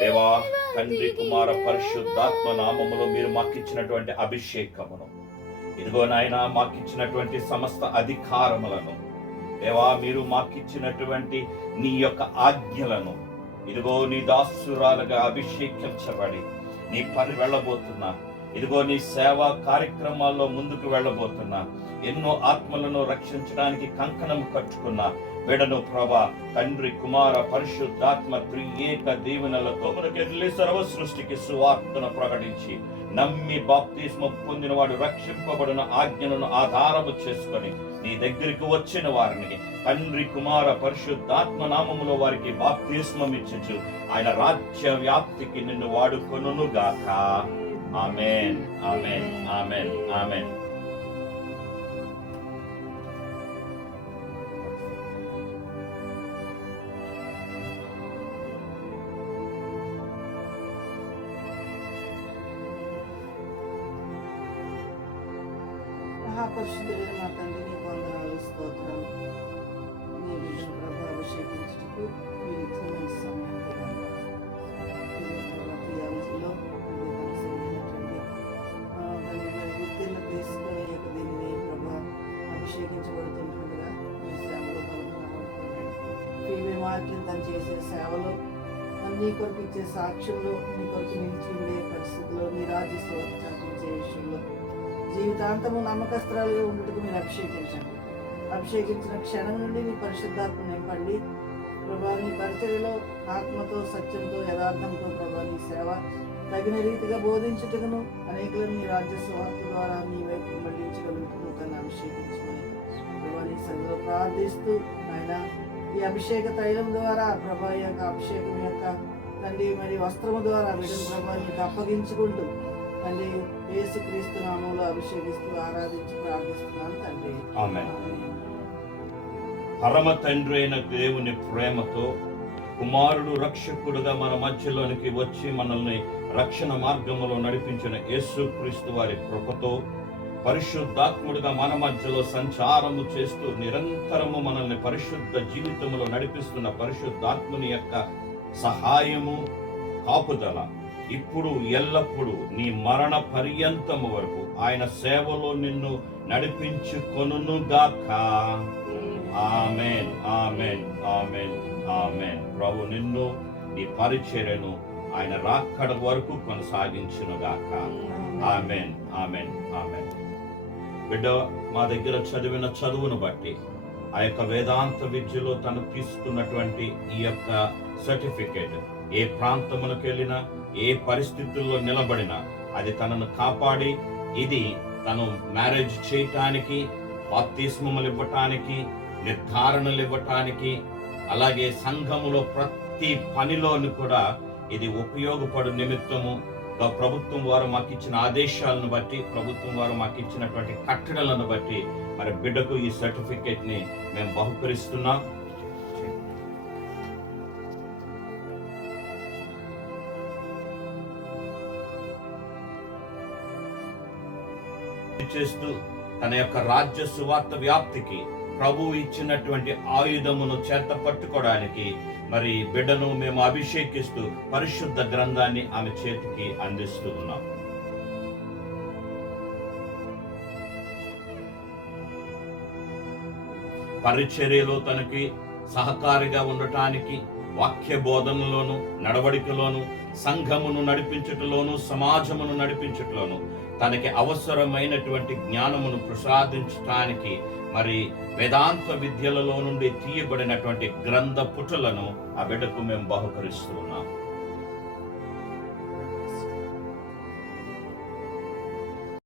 దేవా, తండ్రి కుమార పరిశుద్ధాత్మ నామములో మీరు మాకిచ్చినటువంటి అభిషేకమును, ఇదిగో నాయన మాకిచ్చినటువంటి సమస్త అధికారములను, దేవా మీరు మాకిచ్చినటువంటి నీ యొక్క ఆజ్ఞలను, ఇదిగో నీ దాసురాలుగా అభిషేకించబడి నీ పని వెళ్ళబోతున్నా, ఇదిగో నీ సేవా కార్యక్రమాల్లో ముందుకు వెళ్ళబోతున్నా, ఎన్నో ఆత్మలను రక్షించడానికి కంకణం కట్టుకున్నా బిడను ప్రభా తండ్రి కుమార పరిశుద్ధాత్మ త్రియేక దీవెనలతో మనకెళ్ళి సర్వ సృష్టికి సువార్తను ప్రకటించి నమ్మి బాప్తిస్మ పొందిన వాడు రక్షింపబడిన ఆజ్ఞలను ఆధారము చేసుకొని నీ దగ్గరికి వచ్చిన వారిని తండ్రి కుమార పరిశుద్ధాత్మ నామములో వారికి బాప్తిస్మం ఇచ్చు ఆయన రాజ్య వ్యాప్తికి నిన్ను వాడుకొనును గాక. ఆమేన్, ఆమేన్, ఆమేన్, ఆమేన్. మహాపరిశుద్ధుడైన మా తండ్రి, నీకు వందనాలు, స్తోత్రం. నీ బిడ్డను ప్రభు అభిషేకించుటకు మీరు ఇచ్చిన మంచి సమయానికి ఉత్తీర్ణ తీసుకొని దీనిని ప్రభు అభిషేకించబడుతుంటుండగా మీ సేవలో బలమైన మార్కింగ్ తను చేసే సేవలో నీ కొరకు ఇచ్చే సాక్ష్యంలో నీ కొరకు నిలిచి ఉండే పరిస్థితుల్లో నీ రాజ్య స్వార్థ చాటించే విషయంలో జీవితాంతము నమ్మకస్త్రాలుగా ఉండటకు మీరు అభిషేకించండి. అభిషేకించిన క్షణం నుండి నీ పరిశుద్ధాత్మ నింపండి ప్రభా. నీ పరిచర్యలో ఆత్మతో, సత్యంతో, యథార్థంతో ప్రభా నీ సేవ తగిన రీతిగా బోధించుటకును అనేకులను నీ రాజ్య స్వార్థ ద్వారా నీ వైపు మళ్లించగలుగుతును తను అభిషేకించమని ప్రభా నీ సన్నిధిలో ప్రార్థిస్తూ ఆయన ఈ అభిషేక తైలం ద్వారా ప్రభా యొక్క అభిషేకం యొక్క తండ్రి మరి వస్త్రము ద్వారా వీడిని ప్రభా నీకు అప్పగించుకుంటూ తండ్రి యేసుక్రీస్తు నామములో అభిషేకిస్తూ ఆరాధించి ప్రార్థిస్తున్నాను తండ్రి. ఆమేన్. పరమ తండ్రి అయిన దేవుని ప్రేమతో కుమారుడు రక్షకుడుగా మన మధ్యలోనికి వచ్చి మనల్ని రక్షణ మార్గములో నడిపించిన యేసుక్రీస్తు వారి కృపతో పరిశుద్ధాత్ముడుగా మన మధ్యలో సంచారము చేస్తూ నిరంతరము మనల్ని పరిశుద్ధ జీవితంలో నడిపిస్తున్న పరిశుద్ధాత్ముని యొక్క సహాయము, కాపుదల ఇప్పుడు ఎల్లప్పుడూ నీ మరణ పర్యంతము వరకు ఆయన సేవలో నిన్ను నడిపించుకొనుగాక. ఆమేన్, ఆమేన్, ఆమేన్, ఆమేన్. ప్రభు నిన్ను నీ పరిచర్యను ఆయన రాకడ వరకు కొనసాగించునుగాక. ఆమేన్, ఆమేన్, ఆమేన్. బిడ్డ మా దగ్గర చదివిన చదువును బట్టి ఆ యొక్క వేదాంత విద్యలో తను తీసుకున్నటువంటి ఈ యొక్క సర్టిఫికేట్ ఏ ప్రాంతమునకు వెళ్ళినా ఏ పరిస్థితుల్లో నిలబడినా అది తనను కాపాడి ఇది తను మ్యారేజ్ చేయటానికి, బాప్తిస్మములు ఇవ్వటానికి, నిర్ధారణలు ఇవ్వటానికి, అలాగే సంఘములో ప్రతి పనిలోని కూడా ఇది ఉపయోగపడు నిమిత్తము ప్రభుత్వం వారు మాకు ఇచ్చిన ఆదేశాలను బట్టి, ప్రభుత్వం వారు మాకు ఇచ్చినటువంటి కట్టడలను బట్టి మరి బిడ్డకు ఈ సర్టిఫికేట్ ని మేము బహుకరిస్తున్నాం. చేస్తూ తన యొక్క రాజ్య సువార్త వ్యాప్తికి ప్రభువు ఇచ్చినటువంటి ఆయుధమును చేత పట్టుకోవడానికి మరి బిడ్డను మేము అభిషేకిస్తూ పరిశుద్ధ గ్రంథాన్ని ఆమె చేతికి అందిస్తూ ఉన్నాం. పరిచర్యలో తనకి సహకారిగా ఉండటానికి, వాక్య బోధనలోను, నడవడికలోను, సంఘమును నడిపించుటలోను, సమాజమును నడిపించుటలోను తనకి అవసరమైనటువంటి జ్ఞానమును ప్రసాదించటానికి మరి వేదాంత విద్యలలో నుండి తీయబడినటువంటి గ్రంథ పుటలను ఆ బిడ్డకు మేము బహుకరిస్తూ ఉన్నాం.